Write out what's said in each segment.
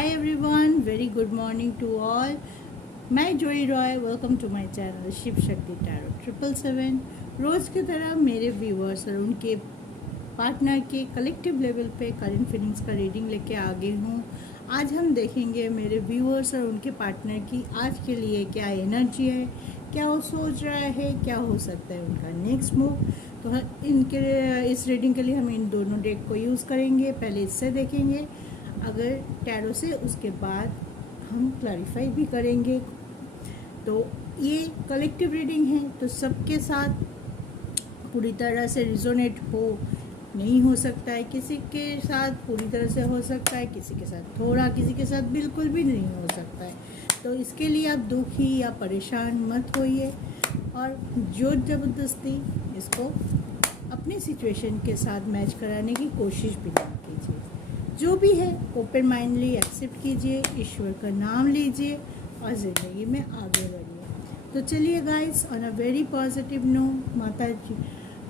Hi everyone, very good morning to all. मैं Joy Roy, welcome to my channel Shiv Shakti tarot 777। रोज़ की तरह मेरे व्यूअर्स और उनके पार्टनर के कलेक्टिव लेवल पे करंट फीलिंग्स का रीडिंग लेके आ गई हूँ। आज हम देखेंगे मेरे व्यूअर्स और उनके पार्टनर की आज के लिए क्या एनर्जी है, क्या वो सोच रहा है, क्या हो सकता है उनका नेक्स्ट मूव। तो इनके इस रीडिंग के लिए हम इन दोनों डेक को यूज़ करेंगे। पहले इससे देखेंगे, अगर टैरो से, उसके बाद हम क्लैरिफाई भी करेंगे। तो ये कलेक्टिव रीडिंग है, तो सबके साथ पूरी तरह से रिजोनेट हो नहीं हो सकता है। किसी के साथ पूरी तरह से हो सकता है, किसी के साथ थोड़ा, किसी के साथ बिल्कुल भी नहीं हो सकता है। तो इसके लिए आप दुखी या परेशान मत होइए और जोर ज़बरदस्ती इसको अपनी सिचुएशन के साथ मैच कराने की कोशिश भी ना कीजिए। जो भी है ओपन माइंडली एक्सेप्ट कीजिए, ईश्वर का नाम लीजिए और ज़िंदगी में आगे बढ़िए। तो चलिए guys, on a very positive note, माता जी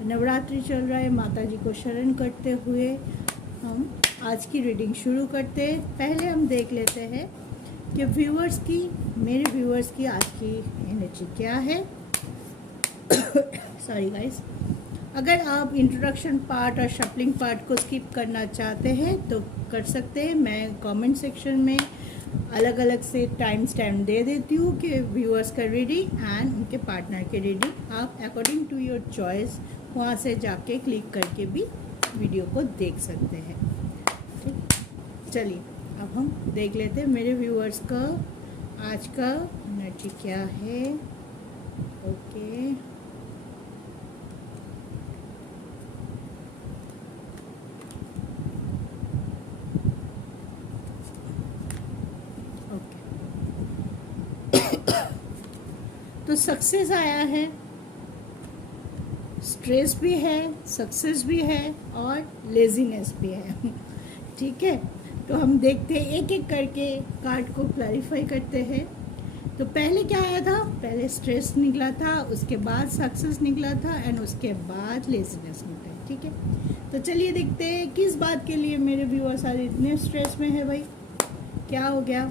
नवरात्रि चल रहा है, माता जी को शरण करते हुए हम आज की रीडिंग शुरू करते हैं। पहले हम देख लेते हैं कि व्यूअर्स की, मेरे व्यूअर्स की आज की एनर्जी क्या है। सॉरी गाइस, अगर आप इंट्रोडक्शन पार्ट और शफलिंग पार्ट को स्किप करना चाहते हैं तो कर सकते हैं। मैं कमेंट सेक्शन में अलग अलग से टाइम स्टैम्प दे देती हूँ कि व्यूअर्स का रीडिंग एंड उनके पार्टनर के रीडिंग आप अकॉर्डिंग टू योर चॉइस वहाँ से जाके क्लिक करके भी वीडियो को देख सकते हैं। ठीक, चलिए अब हम देख लेते हैं मेरे व्यूअर्स का आज का एनर्जी क्या है। ओके, तो सक्सेस आया है, स्ट्रेस भी है, सक्सेस भी है और लेजीनेस भी है। ठीक है, तो हम देखते हैं एक एक करके कार्ड को क्लैरिफाई करते हैं। तो पहले क्या आया था? पहले स्ट्रेस निकला था, उसके बाद सक्सेस निकला था एंड उसके बाद लेजीनेस निकला। ठीक है, तो चलिए देखते हैं किस बात के लिए मेरे व्यूअर्स आज इतने स्ट्रेस में है। भाई क्या हो गया?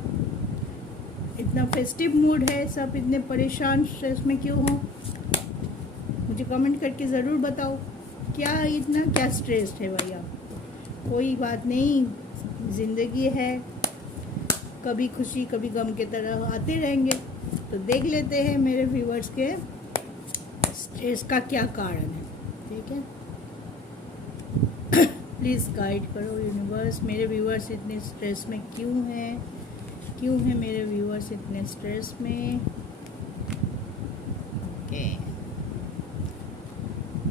इतना फेस्टिव मूड है, सब इतने परेशान स्ट्रेस में क्यों हो? मुझे कमेंट करके ज़रूर बताओ, क्या इतना क्या स्ट्रेस है भाई आप? कोई बात नहीं, ज़िंदगी है, कभी खुशी कभी गम के तरह आते रहेंगे। तो देख लेते हैं मेरे व्यूअर्स के स्ट्रेस का क्या कारण है। ठीक है, प्लीज़ गाइड करो यूनिवर्स, मेरे व्यूअर्स इतने स्ट्रेस में क्यों हैं? क्यों है मेरे व्यूअर्स इतने स्ट्रेस में? ओके,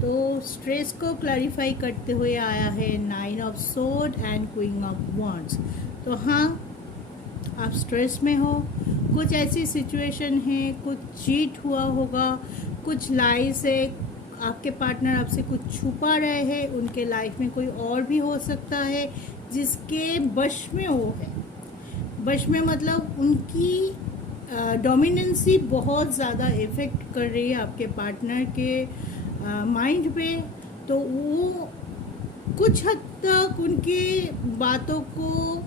तो स्ट्रेस को क्लैरिफाई करते हुए आया है 9 of sword and queen of wands. तो हाँ, आप स्ट्रेस में हो, कुछ ऐसी सिचुएशन है, कुछ चीट हुआ होगा, कुछ लाई से आपके पार्टनर आपसे कुछ छुपा रहे हैं, उनके लाइफ में कोई और भी हो सकता है जिसके वश में वो है। वश में मतलब उनकी डोमिनेंसी बहुत ज़्यादा इफ़ेक्ट कर रही है आपके पार्टनर के माइंड पे। तो वो कुछ हद तक उनकी बातों को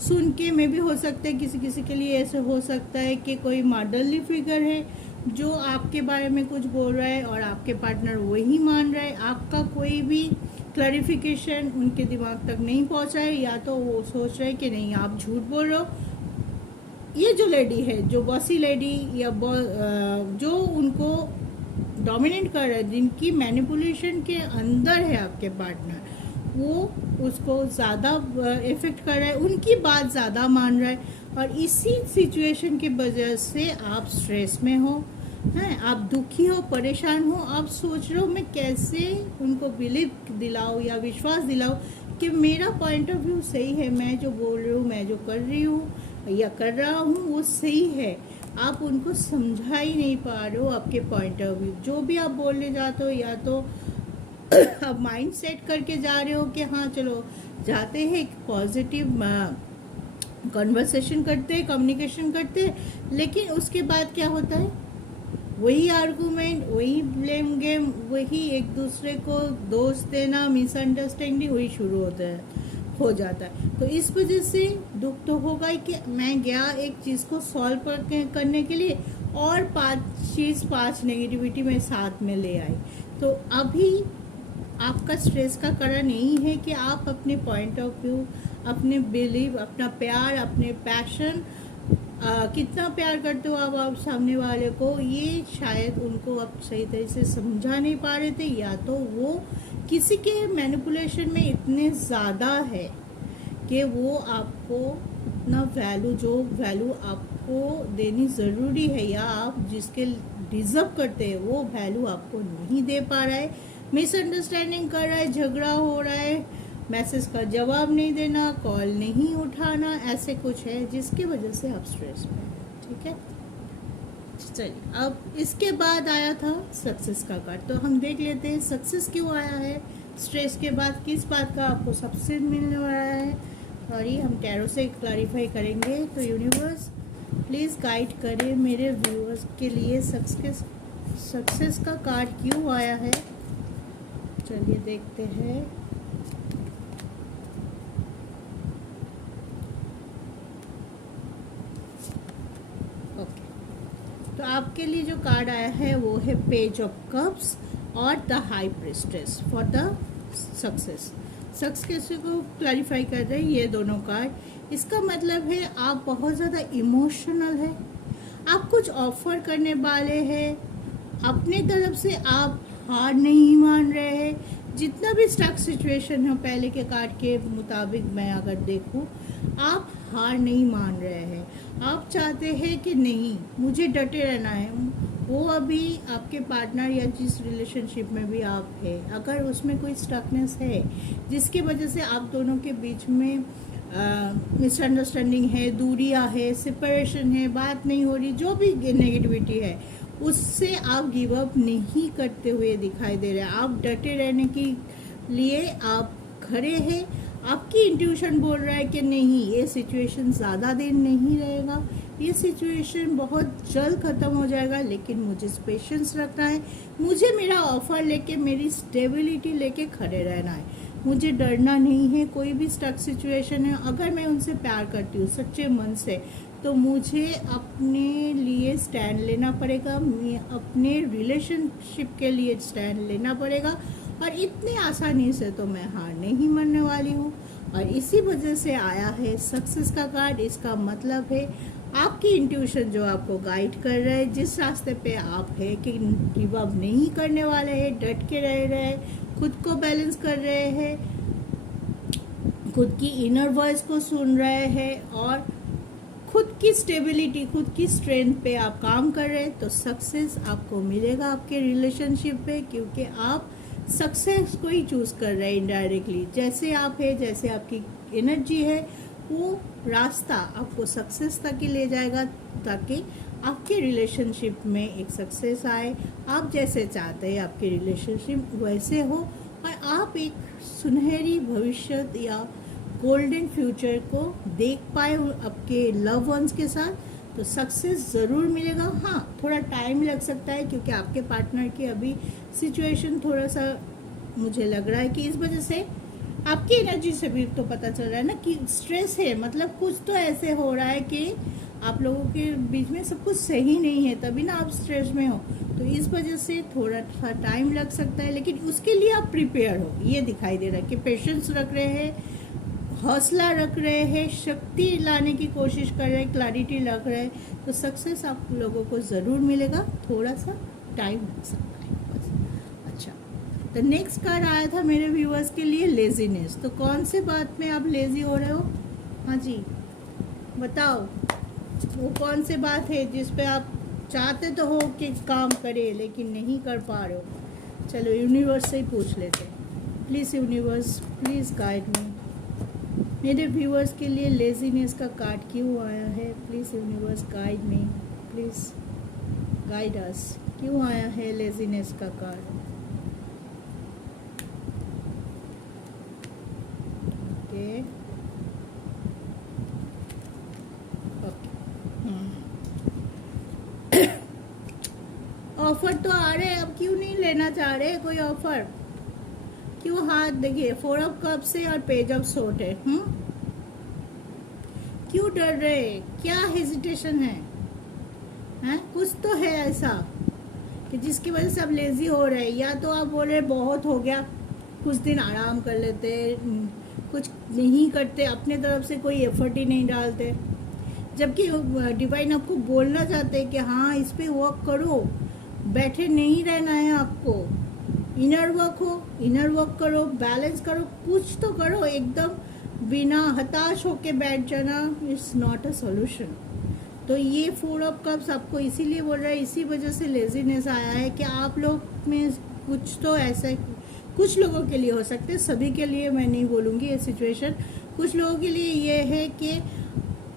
सुन के में भी हो सकता है, किसी किसी के लिए ऐसे हो सकता है कि कोई मॉडर्ली फिगर है जो आपके बारे में कुछ बोल रहा है और आपके पार्टनर वही मान रहा है। आपका कोई भी क्लैरिफिकेशन उनके दिमाग तक नहीं पहुंचा है, या तो वो सोच रहे हैं कि नहीं आप झूठ बोल रहे हो। ये जो लेडी है, जो बॉसी लेडी या जो उनको डोमिनेट कर रहा है, जिनकी मैनिपुलेशन के अंदर है आपके पार्टनर, वो उसको ज़्यादा इफ़ेक्ट कर रहा है, उनकी बात ज़्यादा मान रहा है और इसी सिचुएशन की वजह से आप स्ट्रेस में हो हैं, आप दुखी हो, परेशान हो। आप सोच रहे हो मैं कैसे उनको बिलीव दिलाऊं या विश्वास दिलाऊं कि मेरा पॉइंट ऑफ व्यू सही है, मैं जो बोल रही हूँ, मैं जो कर रही हूँ या कर रहा हूँ वो सही है। आप उनको समझा ही नहीं पा रहे हो अपने पॉइंट ऑफ व्यू। जो भी आप बोलने जाते हो, या तो आप माइंड सेट करके जा रहे हो कि हाँ चलो जाते हैं, एक पॉजिटिव कन्वर्सेशन करते हैं, कम्युनिकेशन करते हैं, लेकिन उसके बाद क्या होता है? वही आर्गूमेंट, वही ब्लेम गेम, वही एक दूसरे को दोष देना, मिसअंडरस्टैंडिंग वही शुरू होता है। हो जाता है। तो इस वजह से दुख तो होगा ही कि मैं गया एक चीज़ को सॉल्व करने के लिए और पांच नेगेटिविटी में साथ में ले आई। तो अभी आपका स्ट्रेस का कारण यही है कि आप अपने पॉइंट ऑफ व्यू, अपने बिलीव, अपना प्यार, अपने पैशन, कितना प्यार करते हो आप सामने वाले को, ये शायद उनको आप सही तरह से समझा नहीं पा रहे थे, या तो वो किसी के मैनिपुलेशन में इतने ज़्यादा है कि वो आपको ना जो वैल्यू आपको देनी ज़रूरी है या आप जिसके डिज़र्व करते हैं वो वैल्यू आपको नहीं दे पा रहा है, मिसअंडरस्टैंडिंग कर रहा है, झगड़ा हो रहा है, मैसेज का जवाब नहीं देना, कॉल नहीं उठाना, ऐसे कुछ है जिसकी वजह से आप स्ट्रेस में हैं। ठीक है, चलिए अब इसके बाद आया था सक्सेस का कार्ड। तो हम देख लेते हैं सक्सेस क्यों आया है, स्ट्रेस के बाद किस बात का आपको सक्सेस मिलने वाला है। सॉरी, हम टैरो से क्लैरिफाई करेंगे। तो यूनिवर्स प्लीज़ गाइड करें मेरे व्यूअर्स के लिए सक्सेस का कार्ड क्यों आया है। चलिए देखते हैं। तो आपके लिए जो कार्ड आया है वो है पेज ऑफ कप्स और the high priestess for the success को क्लैरिफाई कर रहे हैं ये दोनों कार्ड। इसका मतलब है आप बहुत ज़्यादा इमोशनल है, आप कुछ ऑफर करने वाले हैं, अपने तरफ से आप हार नहीं मान रहे हैं। जितना भी स्टक सिचुएशन है पहले के कार्ड के मुताबिक मैं अगर देखूं, आप हार नहीं मान रहे हैं, आप चाहते हैं कि नहीं मुझे डटे रहना है। वो अभी आपके पार्टनर या जिस रिलेशनशिप में भी आप है, अगर उसमें कोई स्टकनेस है जिसकी वजह से आप दोनों के बीच में मिसअंडरस्टैंडिंग है, दूरियां है, सेपरेशन है, बात नहीं हो रही, जो भी नेगेटिविटी है उससे आप गिव अप नहीं करते हुए दिखाई दे रहे हैं। आप डटे रहने के लिए आप खड़े हैं। आपकी इंट्यूशन बोल रहा है कि नहीं ये सिचुएशन ज़्यादा देर नहीं रहेगा, ये सिचुएशन बहुत जल्द ख़त्म हो जाएगा, लेकिन मुझे पेशेंस रखना है, मुझे मेरा ऑफर लेके मेरी स्टेबिलिटी लेके खड़े रहना है, मुझे डरना नहीं है। कोई भी स्टक सिचुएशन है, अगर मैं उनसे प्यार करती हूँ सच्चे मन से, तो मुझे अपने लिए स्टैंड लेना पड़ेगा, अपने रिलेशनशिप के लिए स्टैंड लेना पड़ेगा, और इतनी आसानी से तो मैं हार नहीं मानने वाली हूँ। और इसी वजह से आया है सक्सेस का कार्ड। इसका मतलब है आपकी इंट्यूशन जो आपको गाइड कर रहा है, जिस रास्ते पे आप है कि गिव अप नहीं करने वाले हैं, डट के रह रहे हैं, खुद को बैलेंस कर रहे हैं, खुद की इनर वॉइस को सुन रहे हैं और खुद की स्टेबिलिटी, खुद की स्ट्रेंथ पे आप काम कर रहे हैं, तो सक्सेस आपको मिलेगा आपके रिलेशनशिप पे, क्योंकि आप सक्सेस को ही चूज़ कर रहे हैं इनडायरेक्टली। जैसे आप है, जैसे आपकी एनर्जी है, वो रास्ता आपको सक्सेस तक ही ले जाएगा, ताकि आपके रिलेशनशिप में एक सक्सेस आए। आप जैसे चाहते हैं आपके रिलेशनशिप वैसे हो, और आप एक सुनहरी भविष्य या गोल्डन फ्यूचर को देख पाए आपके लव वंस के साथ, तो सक्सेस ज़रूर मिलेगा। हाँ, थोड़ा टाइम लग सकता है, क्योंकि आपके पार्टनर की अभी सिचुएशन थोड़ा सा मुझे लग रहा है कि इस वजह से आपकी एनर्जी से भी तो पता चल रहा है ना कि स्ट्रेस है, मतलब कुछ तो ऐसे हो रहा है कि आप लोगों के बीच में सब कुछ सही नहीं है, तभी ना आप स्ट्रेस में हो। तो इस वजह से थोड़ा सा टाइम लग सकता है, लेकिन उसके लिए आप प्रिपेयर हो, ये दिखाई दे रहा है कि पेशेंस रख रहे हैं, हौसला रख रहे हैं, शक्ति लाने की कोशिश कर रहे हैं, क्लैरिटी रख रहे हैं, तो सक्सेस आप लोगों को ज़रूर मिलेगा। थोड़ा सा टाइम लग सकता है बस। अच्छा, तो नेक्स्ट कार्ड आया था मेरे व्यूअर्स के लिए लेजीनेस। तो कौन से बात में आप लेजी हो रहे हो? हाँ जी, बताओ, वो कौन सी बात है जिस पे आप चाहते तो हो कि काम करे लेकिन नहीं कर पा रहे हो? चलो यूनिवर्स से ही पूछ लेते हैं। Please universe, please guide me. मेरे व्यूअर्स के लिए लेजीनेस का कार्ड क्यों आया है? Please universe guide me, please guide us. क्यों आया है लेजीनेस का कार्ड? ओके ऑफर तो आ रहे हैं, अब क्यों नहीं लेना चाह रहे कोई ऑफर? क्यों हाथ देखिए, 4 ऑफ कप्स है और पेज ऑफ सोर्ड है। क्यों डर रहे, क्या हेजिटेशन है? हैं, कुछ तो है ऐसा कि जिसकी वजह से आप लेजी हो रहे हैं। या तो आप बोल रहे बहुत हो गया, कुछ दिन आराम कर लेते, कुछ नहीं करते, अपने तरफ से कोई एफर्ट ही नहीं डालते, जबकि डिवाइन आपको बोलना चाहते हैं कि हाँ इस पे वर्क करो, बैठे नहीं रहना है आपको, इनर वर्क हो, इनर वर्क करो, बैलेंस करो, कुछ तो करो। एकदम बिना हताश होके बैठ जाना इट्स नॉट अ सॉल्यूशन। तो ये 4 ऑफ कप्स आपको इसीलिए बोल रहा है, इसी वजह से लेजीनेस आया है कि आप लोग में कुछ तो ऐसा, कुछ लोगों के लिए हो सकते हैं, सभी के लिए मैं नहीं बोलूँगी ये सिचुएशन। कुछ लोगों के लिए ये है कि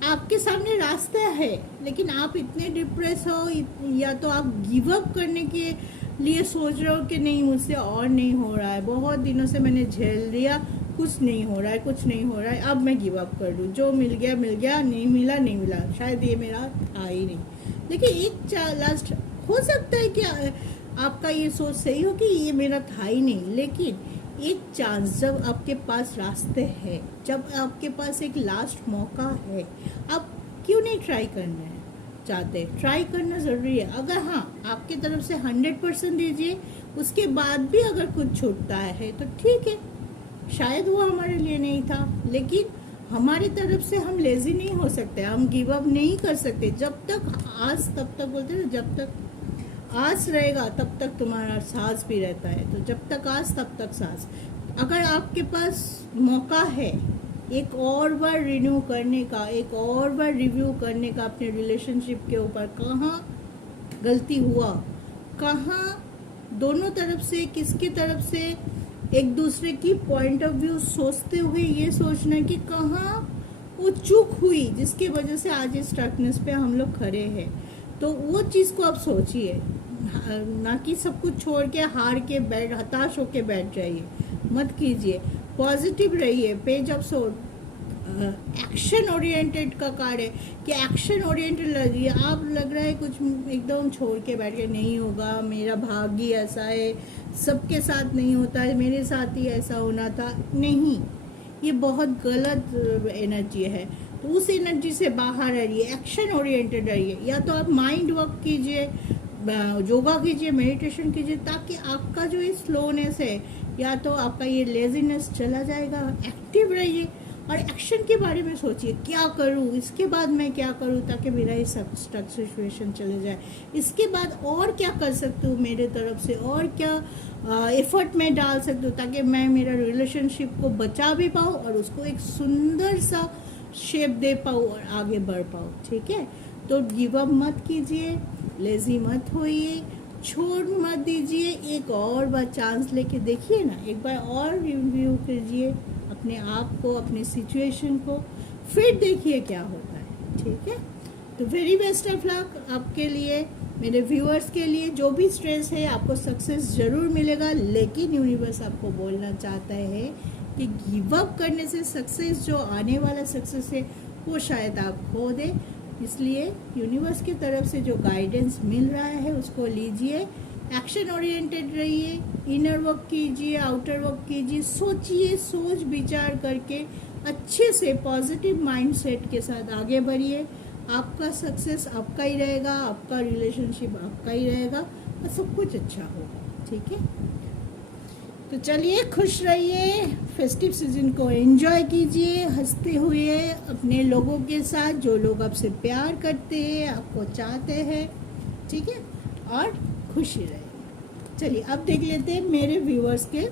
आपके सामने रास्ता है लेकिन आप इतने डिप्रेस हो, या तो आप गिव अप करने के लिए सोच रहे हो कि नहीं मुझसे और नहीं हो रहा है, बहुत दिनों से मैंने झेल लिया, कुछ नहीं हो रहा है, कुछ नहीं हो रहा है, अब मैं गिव अप कर दूँ, जो मिल गया मिल गया, नहीं मिला नहीं मिला, शायद ये मेरा था ही नहीं। लेकिन एक लास्ट हो सकता है कि आपका ये सोच सही हो कि ये मेरा था ही नहीं, लेकिन एक चांस, जब आपके पास रास्ते हैं, जब आपके पास एक लास्ट मौका है, आप क्यों नहीं ट्राई करना है चाहते? ट्राई करना ज़रूरी है। अगर हाँ आपकी तरफ से 100% दीजिए, उसके बाद भी अगर कुछ छूटता है तो ठीक है, शायद वो हमारे लिए नहीं था। लेकिन हमारी तरफ से हम लेज़ी नहीं हो सकते, हम गिव अप नहीं कर सकते। जब तक आस, तब तक बोलते हैं, जब तक आस रहेगा तब तक तुम्हारा सांस भी रहता है। तो जब तक आस तब तक सांस। अगर आपके पास मौका है एक और बार रिन्यू करने का, एक और बार रिव्यू करने का अपने रिलेशनशिप के ऊपर, कहाँ गलती हुआ, कहाँ दोनों तरफ से, किसकी तरफ से, एक दूसरे की पॉइंट ऑफ व्यू सोचते हुए ये सोचना कि कहाँ वो चूक हुई जिसकी वजह से आज इस स्टकनेस पे हम लोग खड़े हैं। तो वो चीज़ को आप सोचिए, ना कि सब कुछ छोड़ के हार के बैठ, हताश होके बैठ जाइए, मत कीजिए, पॉजिटिव रहिए। Page of sword action oriented का कार्ड है कि एक्शन ओरिएंटेड लगिए। आप लग रहा है कुछ एकदम छोड़ के बैठ के नहीं होगा, मेरा भाग्य ही ऐसा है, सबके साथ नहीं होता है, मेरे साथ ही ऐसा होना था, नहीं, ये बहुत गलत एनर्जी है। तो उस एनर्जी से बाहर रहिए, एक्शन ओरिएंटेड रहिए। या तो आप माइंड वर्क कीजिए, योगा कीजिए, मेडिटेशन कीजिए, ताकि आपका जो ये स्लोनेस है या तो आपका ये लेजीनेस चला जाएगा। एक्टिव रहिए और एक्शन के बारे में सोचिए, क्या करूँ, इसके बाद मैं क्या करूँ ताकि मेरा ये स्टक सिचुएशन चले जाए, इसके बाद और क्या कर सकती हूँ मेरे तरफ से, और क्या एफर्ट में डाल सकती हूँ ताकि मैं मेरा रिलेशनशिप को बचा भी पाऊँ और उसको एक सुंदर सा शेप दे पाऊँ और आगे बढ़ पाऊँ। ठीक है, तो गिव अप मत कीजिए, लेजी मत होइए, छोड़ मत दीजिए, एक और बार चांस लेके देखिए ना, एक बार और रिव्यू कीजिए अपने आप को, अपने सिचुएशन को, फिर देखिए क्या होता है। ठीक है, तो वेरी बेस्ट ऑफ लक आपके लिए, मेरे व्यूअर्स के लिए। जो भी स्ट्रेस है आपको सक्सेस ज़रूर मिलेगा, लेकिन यूनिवर्स आपको बोलना चाहता है कि गिव अप करने से सक्सेस, जो आने वाला सक्सेस है वो शायद आप खो दें। इसलिए यूनिवर्स की तरफ से जो गाइडेंस मिल रहा है उसको लीजिए, एक्शन ओरिएंटेड रहिए, इनर वर्क कीजिए, आउटर वर्क कीजिए, सोचिए, सोच विचार करके अच्छे से पॉजिटिव माइंडसेट के साथ आगे बढ़िए। आपका सक्सेस आपका ही रहेगा, आपका रिलेशनशिप आपका ही रहेगा और सब कुछ अच्छा होगा। ठीक है, तो चलिए खुश रहिए, फेस्टिव सीजन को एंजॉय कीजिए, हंसते हुए अपने लोगों के साथ, जो लोग आपसे प्यार करते हैं, आपको चाहते हैं। ठीक है, और खुशी रहे। चलिए अब देख लेते हैं मेरे व्यूअर्स के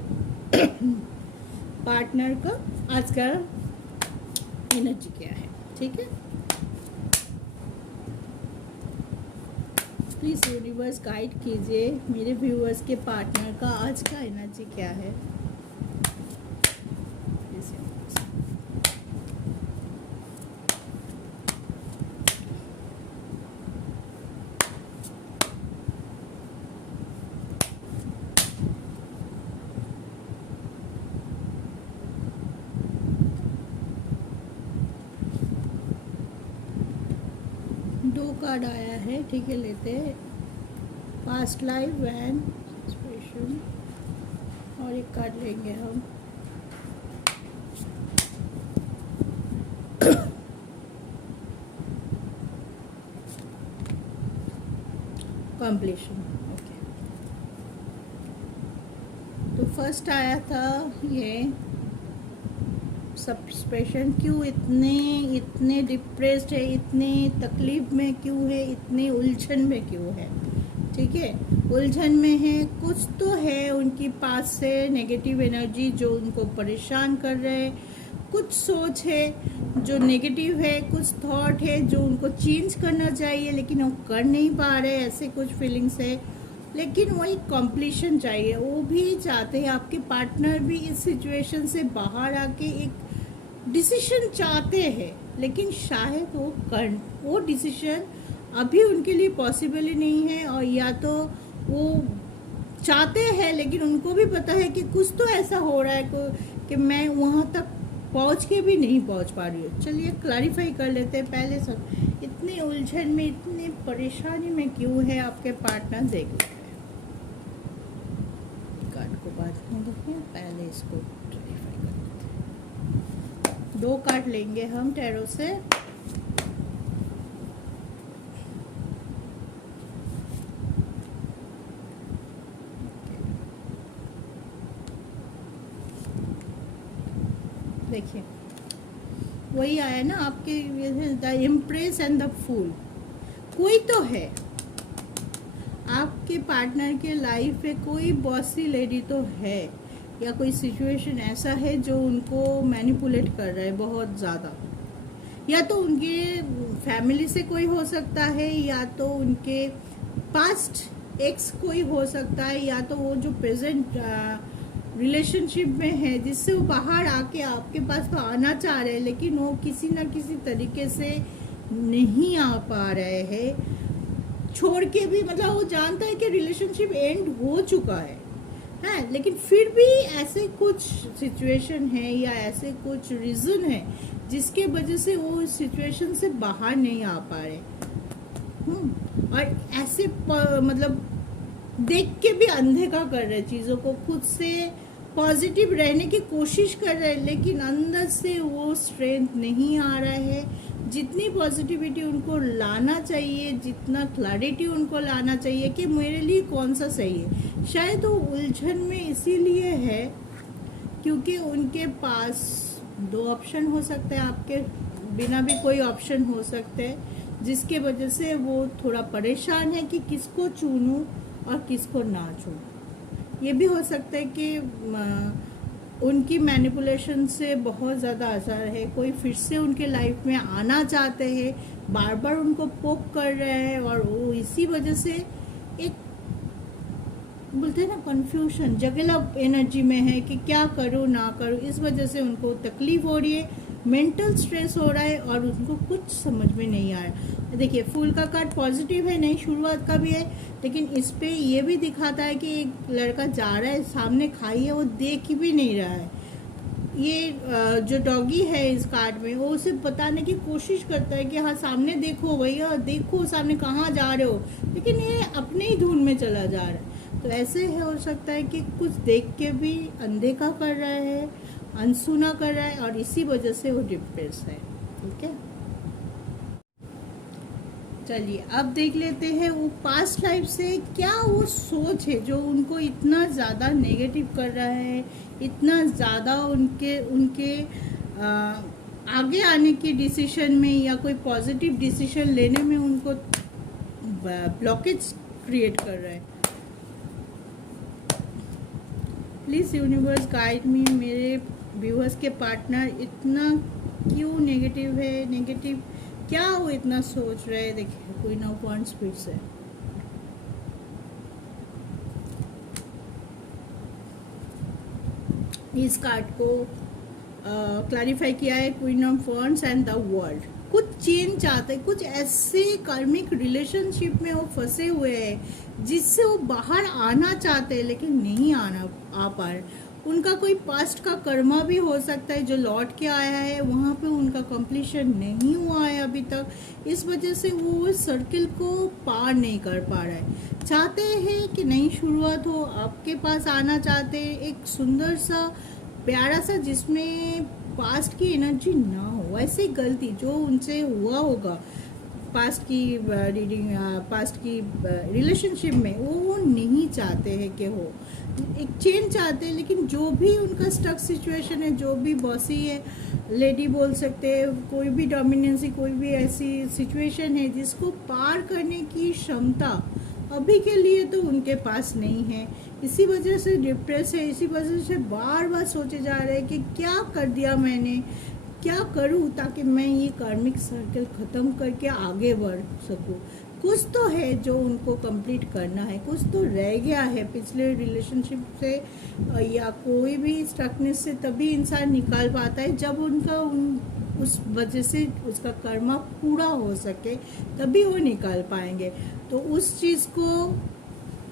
पार्टनर का आज का एनर्जी क्या है। ठीक है, प्लीज़ यूनिवर्स गाइड कीजिए मेरे व्यूअर्स के पार्टनर का आज का एनर्जी क्या है। दो कार्ड आया है, ठीक है, लेते हैं। पास्ट लाइफ एंड इंस्पिरेशन और एक कार्ड लेंगे हम। कंप्लीशन। ओके, तो फर्स्ट आया था ये सब्सपेशन। क्यों इतने डिप्रेस्ड है, इतने तकलीफ में क्यों है, इतने उलझन में क्यों है? ठीक है, उलझन में है, कुछ तो है उनकी पास से नेगेटिव एनर्जी जो उनको परेशान कर रहे हैं, कुछ सोच है जो नेगेटिव है, कुछ थॉट है जो उनको चेंज करना चाहिए लेकिन वो कर नहीं पा रहे, ऐसे कुछ फीलिंग्स है। लेकिन वही कंप्लीशन चाहिए, वो भी चाहते हैं, आपके पार्टनर भी इस सिचुएशन से बाहर आके एक डिसीजन चाहते हैं, लेकिन शायद वो डिसीजन अभी उनके लिए पॉसिबल ही नहीं है, और या तो वो चाहते हैं लेकिन उनको भी पता है कि कुछ तो ऐसा हो रहा है कि मैं वहाँ तक पहुँच के भी नहीं पहुँच पा रही हूँ। चलिए क्लैरिफाई कर लेते हैं पहले सब, इतने उलझन में, इतनी परेशानी में क्यों है आपके पार्टनर, देख लेते हैं। कार्ड को बाद में देखिए, पहले इसको क्लैरिफाई कर लेते हैं। 2 कार्ड लेंगे हम टैरो से। देखिए वही आया ना आपके, the empress and the fool. कोई तो है आपके पार्टनर के लाइफ में, कोई बॉसी लेडी तो है, या कोई सिचुएशन ऐसा है जो उनको मैनिपुलेट कर रहा है बहुत ज़्यादा। या तो उनके फैमिली से कोई हो सकता है, या तो उनके पास्ट एक्स कोई हो सकता है, या तो वो जो प्रेजेंट रिलेशनशिप में है जिससे वो बाहर आके आपके पास तो आना चाह रहे हैं लेकिन वो किसी ना किसी तरीके से नहीं आ पा रहे हैं, छोड़ के भी, मतलब वो जानता है कि रिलेशनशिप एंड हो चुका है लेकिन फिर भी ऐसे कुछ सिचुएशन है या ऐसे कुछ रीज़न है जिसके वजह से वो इस सिचुएशन से बाहर नहीं आ पा रहे। और ऐसे मतलब देख के भी अनदेखा कर रहे चीज़ों को, खुद से पॉजिटिव रहने की कोशिश कर रहे हैं लेकिन अंदर से वो स्ट्रेंथ नहीं आ रहा है। जितनी पॉजिटिविटी उनको लाना चाहिए, जितना क्लैरिटी उनको लाना चाहिए कि मेरे लिए कौन सा सही है, शायद वो उलझन में इसीलिए है क्योंकि उनके पास 2 ऑप्शन हो सकते हैं, आपके बिना भी कोई ऑप्शन हो सकते हैं, जिसके वजह से वो थोड़ा परेशान है कि किसको चुनूं और किसको ना चुनूं। ये भी हो सकता है कि उनकी मैनिपुलेशन से बहुत ज़्यादा असर है, कोई फिर से उनके लाइफ में आना चाहते हैं, बार बार उनको पोक कर रहे हैं और वो इसी वजह से एक बोलते हैं ना कंफ्यूजन, जगला एनर्जी में है कि क्या करूँ ना करूँ, इस वजह से उनको तकलीफ हो रही है, मेंटल स्ट्रेस हो रहा है और उनको कुछ समझ में नहीं आ रहा। देखिए फूल का कार्ड पॉजिटिव है, नई शुरुआत का भी है, लेकिन इस पे ये भी दिखाता है कि एक लड़का जा रहा है, सामने खाई है, वो देख भी नहीं रहा है। ये जो डॉगी है इस कार्ड में, वो उसे बताने की कोशिश करता है कि हाँ सामने देखो भैया, देखो सामने कहाँ जा रहे हो, लेकिन ये अपने ही धुन में चला जा रहा है। तो ऐसे है, हो सकता है कि कुछ देख के भी अनदेखा कर रहा है, अनसुना कर रहा है और इसी वजह से वो डिप्रेस है। ठीक है, चलिए अब देख लेते हैं वो पास्ट लाइफ से क्या वो सोच है जो उनको इतना ज़्यादा नेगेटिव कर रहा है, इतना ज़्यादा उनके आगे आने की डिसीजन में या कोई पॉजिटिव डिसीजन लेने में उनको ब्लॉकेज क्रिएट कर रहा है। प्लीज़ यूनिवर्स गाइड मी, मेरे व्यूअर्स के पार्टनर इतना क्यों नेगेटिव है, नेगेटिव क्या वो इतना सोच रहे हैं। देखिए क्वीन ऑफ वांड्स फिर से, इस कार्ड को क्लैरिफाई किया है, queen of wands and the world. कुछ चेंज चाहते हैं, कुछ ऐसे कार्मिक रिलेशनशिप में वो फंसे हुए हैं जिससे वो बाहर आना चाहते हैं लेकिन नहीं आ पा रहे। उनका कोई पास्ट का कर्मा भी हो सकता है जो लौट के आया है, वहाँ पे उनका कंप्लीशन नहीं हुआ है अभी तक, इस वजह से वो इस सर्किल को पार नहीं कर पा रहा है। चाहते हैं कि नई शुरुआत हो, आपके पास आना चाहते हैं एक सुंदर सा प्यारा सा जिसमें पास्ट की एनर्जी ना हो, ऐसी गलती जो उनसे हुआ होगा पास्ट की रीडिंग, पास्ट की रिलेशनशिप में, वो नहीं चाहते हैं कि हो, एक चेंज चाहते हैं। लेकिन जो भी उनका स्टक सिचुएशन है, जो भी बॉसी है, लेडी बोल सकते हैं, कोई भी डोमिनेंसी, कोई भी ऐसी सिचुएशन है जिसको पार करने की क्षमता अभी के लिए तो उनके पास नहीं है। इसी वजह से डिप्रेस है, इसी वजह से बार बार सोचे जा रहे हैं कि क्या कर दिया मैंने, क्या करूं ताकि मैं ये कार्मिक सर्कल ख़त्म करके आगे बढ़ सकूं। कुछ तो है जो उनको कंप्लीट करना है, कुछ तो रह गया है पिछले रिलेशनशिप से या कोई भी स्ट्रकनेस से। तभी इंसान निकाल पाता है जब उनका उस वजह से उसका कर्मा पूरा हो सके, तभी वो निकाल पाएंगे। तो उस चीज़ को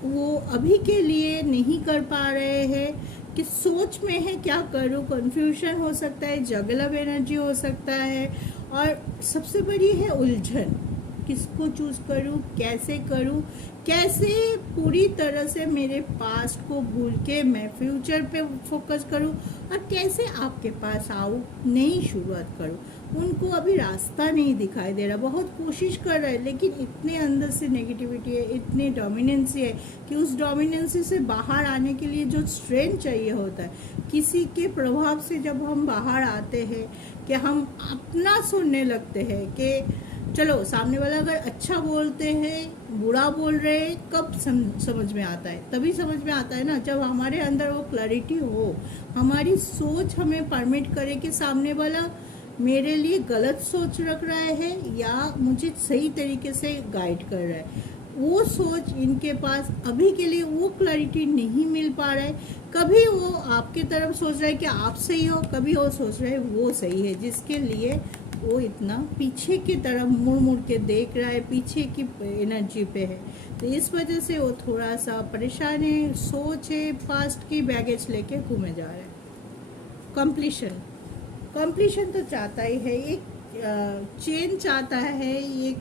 वो अभी के लिए नहीं कर पा रहे हैं कि सोच में है क्या करूं, कन्फ्यूजन हो सकता है, जगल ऑफ एनर्जी हो सकता है, और सबसे बड़ी है उलझन, किसको चूज करूं, कैसे करूं, कैसे पूरी तरह से मेरे पास्ट को भूल के मैं फ्यूचर पे फोकस करूं, और कैसे आपके पास आऊं, नई शुरुआत करूं। उनको अभी रास्ता नहीं दिखाई दे रहा, बहुत कोशिश कर रहे हैं, लेकिन इतने अंदर से नेगेटिविटी है, इतनी डोमिनेंसी है कि उस डोमिनेंसी से बाहर आने के लिए जो स्ट्रेंथ चाहिए होता है, किसी के प्रभाव से जब हम बाहर आते हैं कि हम अपना सुनने लगते हैं कि चलो सामने वाला अगर अच्छा बोलते हैं, बुरा बोल रहे हैं, कब समझ में आता है, तभी समझ में आता है ना जब हमारे अंदर वो क्लैरिटी हो, हमारी सोच हमें परमिट करे कि सामने वाला मेरे लिए गलत सोच रख रहा है या मुझे सही तरीके से गाइड कर रहा है। वो सोच इनके पास अभी के लिए वो क्लैरिटी नहीं मिल पा रहा है। कभी वो आपके तरफ सोच रहा है कि आप सही हो, कभी वो सोच रहे हैं वो सही है, जिसके लिए वो इतना पीछे की तरफ मुड़ मुड़ के देख रहा है, पीछे की एनर्जी पे है। तो इस वजह से वो थोड़ा सा परेशान है, सोच है, पास्ट की बैगेज लेके घूमे जा रहे हैं। कंप्लीशन तो चाहता ही है, एक चेंज चाहता है, एक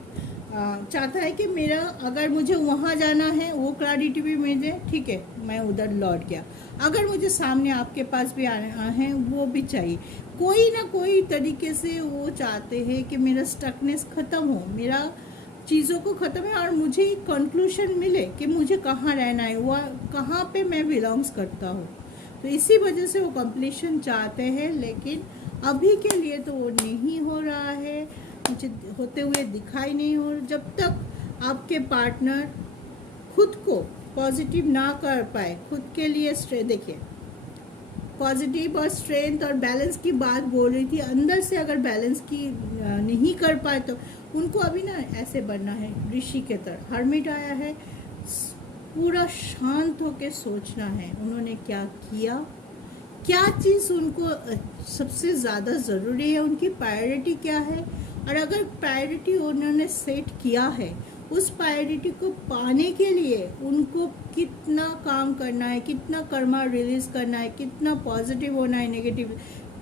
चाहता है कि मेरा अगर मुझे वहाँ जाना है वो क्लैरिटी भी मुझे, ठीक है मैं उधर लौट गया, अगर मुझे सामने आपके पास भी आना है वो भी चाहिए। कोई ना कोई तरीके से वो चाहते हैं कि मेरा स्टकनेस ख़त्म हो, मेरा चीज़ों को ख़त्म है, और मुझे एक कंक्लूशन मिले कि मुझे कहाँ रहना है, वो कहाँ पे मैं बिलोंग्स करता हूँ। तो इसी वजह से वो कंप्लीशन चाहते हैं, लेकिन अभी के लिए तो वो नहीं हो रहा है, मुझे होते हुए दिखाई नहीं हो। जब तक आपके पार्टनर खुद को पॉजिटिव ना कर पाए, खुद के लिए देखिए पॉजिटिव और स्ट्रेंथ और बैलेंस की बात बोल रही थी, अंदर से अगर बैलेंस की नहीं कर पाए तो उनको अभी ना ऐसे बनना है, ऋषि के तरह हर्मिट आया है, पूरा शांत होकर सोचना है उन्होंने क्या किया, क्या चीज़ उनको सबसे ज़्यादा ज़रूरी है, उनकी प्रायोरिटी क्या है, और अगर प्रायोरिटी उन्होंने सेट किया है, उस प्रायोरिटी को पाने के लिए उनको कितना काम करना है, कितना कर्मा रिलीज करना है, कितना पॉजिटिव होना है, नेगेटिव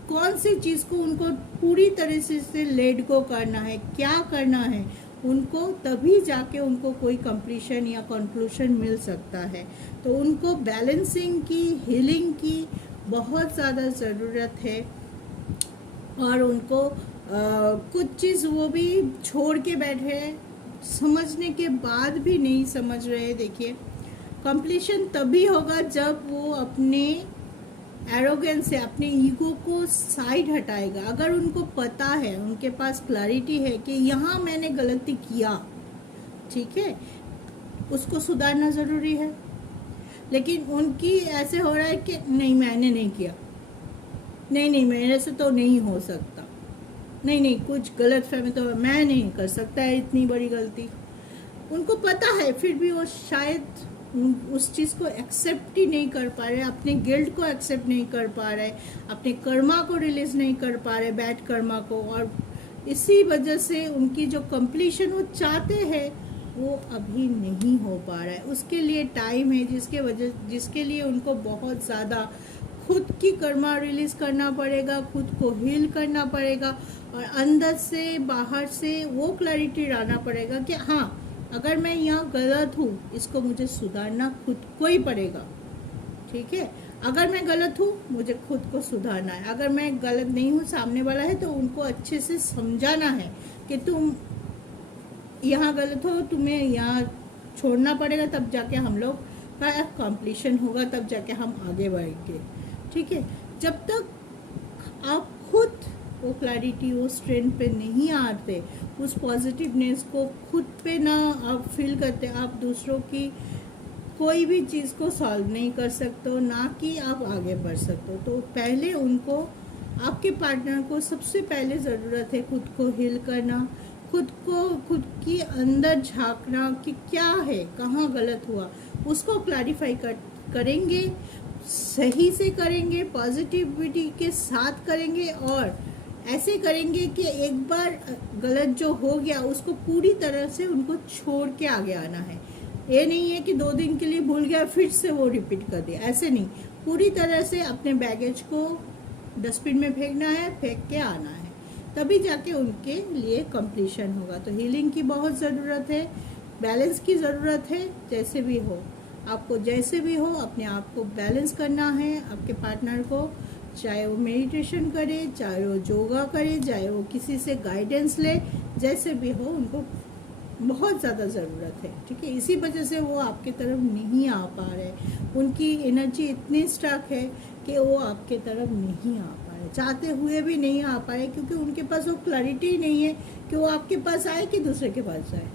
कौन सी चीज़ को उनको पूरी तरह से लेट गो करना है, क्या करना है उनको, तभी जाके उनको कोई कंप्लीशन या कंक्लूशन मिल सकता है। तो उनको बैलेंसिंग की, हीलिंग की बहुत ज़्यादा ज़रूरत है, और उनको कुछ चीज़ वो भी छोड़ के बैठे हैं, समझने के बाद भी नहीं समझ रहे। देखिए कंप्लीशन तभी होगा जब वो अपने एरोगेंस से, अपने ईगो को साइड हटाएगा। अगर उनको पता है, उनके पास क्लैरिटी है कि यहाँ मैंने गलती किया, ठीक है, उसको सुधारना ज़रूरी है, लेकिन उनकी ऐसे हो रहा है कि नहीं मैंने नहीं किया, नहीं मेरे से तो नहीं हो सकता, नहीं कुछ गलत फहमी तो मैं नहीं कर सकता है इतनी बड़ी गलती। उनको पता है, फिर भी वो शायद उस चीज़ को एक्सेप्ट ही नहीं कर पा रहे, अपने गिल्ट को एक्सेप्ट नहीं कर पा रहे, अपने कर्मा को रिलीज नहीं कर पा रहे, बैड कर्मा को, और इसी वजह से उनकी जो कंप्लीशन वो चाहते हैं वो अभी नहीं हो पा रहा है। उसके लिए टाइम है, जिसके लिए उनको बहुत ज़्यादा खुद की कर्मा रिलीज करना पड़ेगा, खुद को हील करना पड़ेगा और अंदर से बाहर से वो क्लैरिटी लाना पड़ेगा कि हाँ, अगर मैं यहाँ गलत हूँ, इसको मुझे सुधारना खुद को ही पड़ेगा। ठीक है, अगर मैं गलत हूँ, मुझे खुद को सुधारना है। अगर मैं गलत नहीं हूँ, सामने वाला है, तो उनको अच्छे से समझाना है कि तुम यहाँ गलत हो, तुम्हें यहाँ छोड़ना पड़ेगा, तब जाके हम लोग का कंप्लीशन होगा, तब जाके हम आगे बढ़ेंगे। ठीक है, जब तक आप खुद वो क्लैरिटी, वो स्ट्रेंथ पे नहीं आते, उस पॉजिटिवनेस को खुद पे ना आप फील करते, आप दूसरों की कोई भी चीज़ को सॉल्व नहीं कर सकते हो, ना कि आप आगे बढ़ सकते हो। तो पहले उनको, आपके पार्टनर को सबसे पहले ज़रूरत है खुद को हील करना, खुद की अंदर झांकना कि क्या है, कहाँ गलत हुआ, उसको क्लैरिफाई करेंगे, सही से करेंगे, पॉजिटिविटी के साथ करेंगे और ऐसे करेंगे कि एक बार गलत जो हो गया उसको पूरी तरह से उनको छोड़ के आगे आना है। ये नहीं है कि 2 दिन के लिए भूल गया फिर से वो रिपीट कर दिया, ऐसे नहीं। पूरी तरह से अपने बैगेज को डस्टबिन में फेंकना है, फेंक के आना है, तभी जाके उनके लिए कंप्लीशन होगा। तो हीलिंग की बहुत ज़रूरत है, बैलेंस की ज़रूरत है। जैसे भी हो, आपको जैसे भी हो अपने आप को बैलेंस करना है। आपके पार्टनर को, चाहे वो मेडिटेशन करे, चाहे वो योगा करे, चाहे वो किसी से गाइडेंस ले, जैसे भी हो, उनको बहुत ज़्यादा ज़रूरत है। ठीक है, इसी वजह से वो आपके तरफ नहीं आ पा रहे, उनकी एनर्जी इतनी स्टक है कि वो आपके तरफ नहीं आ पा रहे, चाहते हुए भी नहीं आ पा रहे, क्योंकि उनके पास वो क्लैरिटी नहीं है कि वो आपके पास आए कि दूसरे के पास जाए।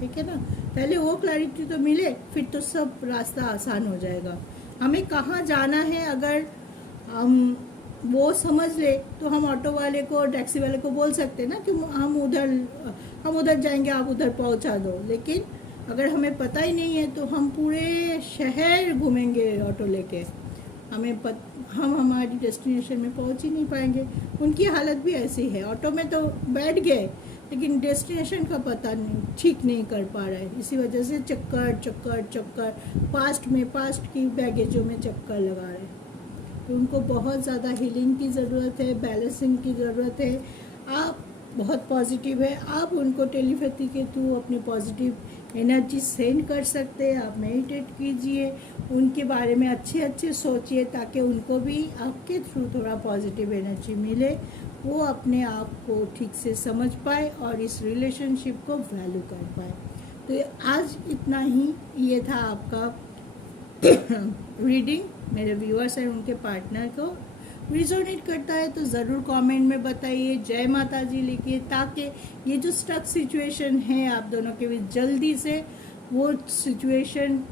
ठीक है ना, पहले वो क्लैरिटी तो मिले, फिर तो सब रास्ता आसान हो जाएगा। हमें कहाँ जाना है अगर हम वो समझ ले, तो हम ऑटो वाले को, टैक्सी वाले को बोल सकते हैं ना कि हम उधर जाएंगे, आप उधर पहुंचा दो। लेकिन अगर हमें पता ही नहीं है तो हम पूरे शहर घूमेंगे ऑटो लेके, हम हमारी डेस्टिनेशन में पहुंच ही नहीं पाएंगे। उनकी हालत भी ऐसी है, ऑटो में तो बैठ गए लेकिन डेस्टिनेशन का पता नहीं, ठीक नहीं कर पा रहे, इसी वजह से चक्कर पास्ट की बैगेजों में चक्कर लगा रहे। तो उनको बहुत ज़्यादा हीलिंग की ज़रूरत है, बैलेंसिंग की ज़रूरत है। आप बहुत पॉजिटिव है, आप उनको टेलीपैथी के थ्रू अपनी पॉजिटिव एनर्जी सेंड कर सकते हैं। आप मेडिटेट कीजिए, उनके बारे में अच्छे सोचिए, ताकि उनको भी आपके थ्रू थोड़ा पॉजिटिव एनर्जी मिले, वो अपने आप को ठीक से समझ पाए और इस रिलेशनशिप को वैल्यू कर पाए। तो आज इतना ही, ये था आपका रीडिंग। मेरे व्यूअर्स हैं, उनके पार्टनर को रिजोनेट करता है तो ज़रूर कमेंट में बताइए, जय माता जी लिखिए, ताकि ये जो स्टक सिचुएशन है आप दोनों के बीच, जल्दी से वो सिचुएशन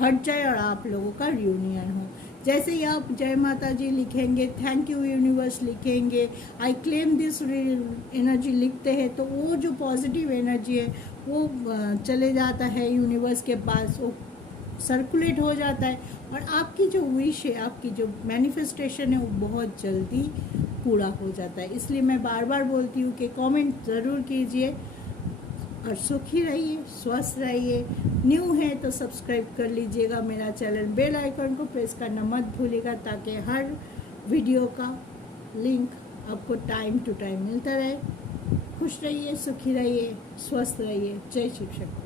हट जाए और आप लोगों का रियूनियन हो। जैसे ही आप जय माता जी लिखेंगे, थैंक यू यूनिवर्स लिखेंगे, आई क्लेम दिस एनर्जी लिखते हैं, तो वो जो पॉजिटिव एनर्जी है वो चले जाता है यूनिवर्स के पास, वो सर्कुलेट हो जाता है और आपकी जो विश है, आपकी जो मैनिफेस्टेशन है, वो बहुत जल्दी पूरा हो जाता है। इसलिए मैं बार बार बोलती हूँ कि कमेंट ज़रूर कीजिए और सुखी रहिए, स्वस्थ रहिए। न्यू है तो सब्सक्राइब कर लीजिएगा मेरा चैनल, बेल आइकन को प्रेस करना मत भूलिएगा, ताकि हर वीडियो का लिंक आपको टाइम टू टाइम मिलता रहे। खुश रहिए, सुखी रहिए, स्वस्थ रहिए। जय शिव शक्ति।